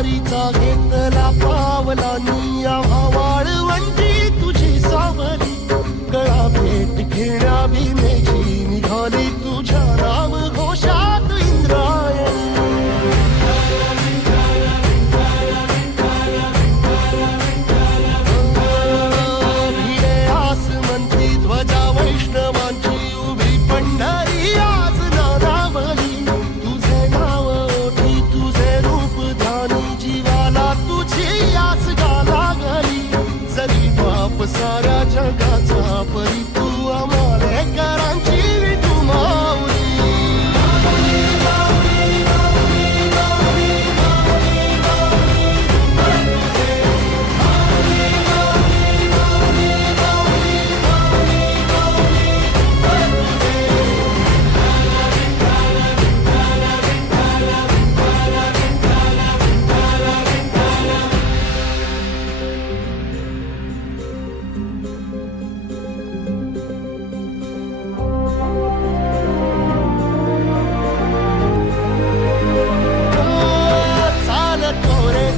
वारीचा घेतला पावलांनी आम्हा वाळवंटी तुझी सावली गळा भेट घेण्या भीमेची निघाली तुझ्या राम घोषात इंद्रायणी भिडे आसमंती ध्वजा वैष्णवांची उभी पंढरी आज नादावली तुझे नाव ओठी तुझे रूप ध्यानी जीवाला तुझी आस गाला गली जरी बाप साऱ्या जगाचा परी तू आमालेकरांची विठू माऊली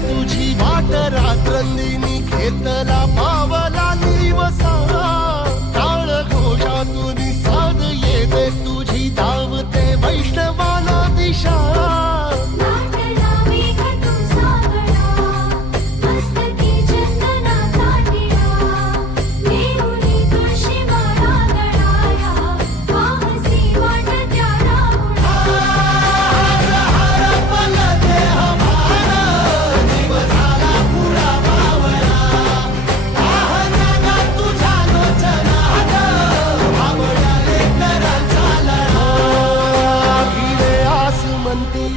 तुझी वाट रात्रंदिनी घेतला पावला निवसा काळ घोषातून साध येते तुझी धावते वैष्णवाला दिशा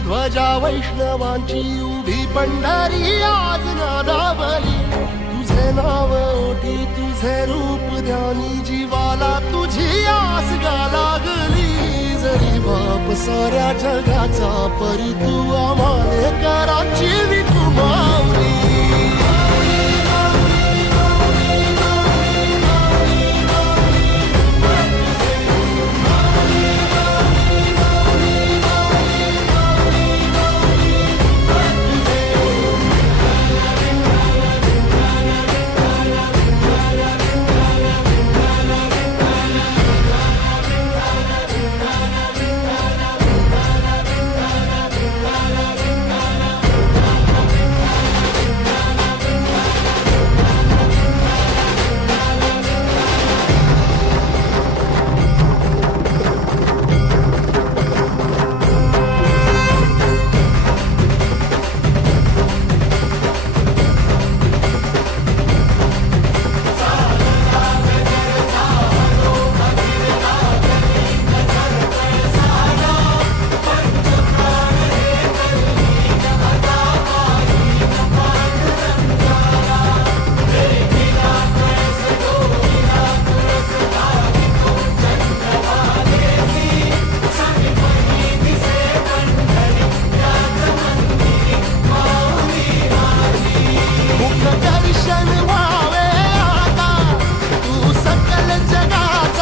ध्वजा वैष्णवांची उभी पंढरी आज नादावली तुझे नाव ओठी तुझे रूप ध्यानी जीवाला तुझी आस गा लागली जरी बाप साऱ्या जगाचा परी तू आमालेकरांची विठू माऊली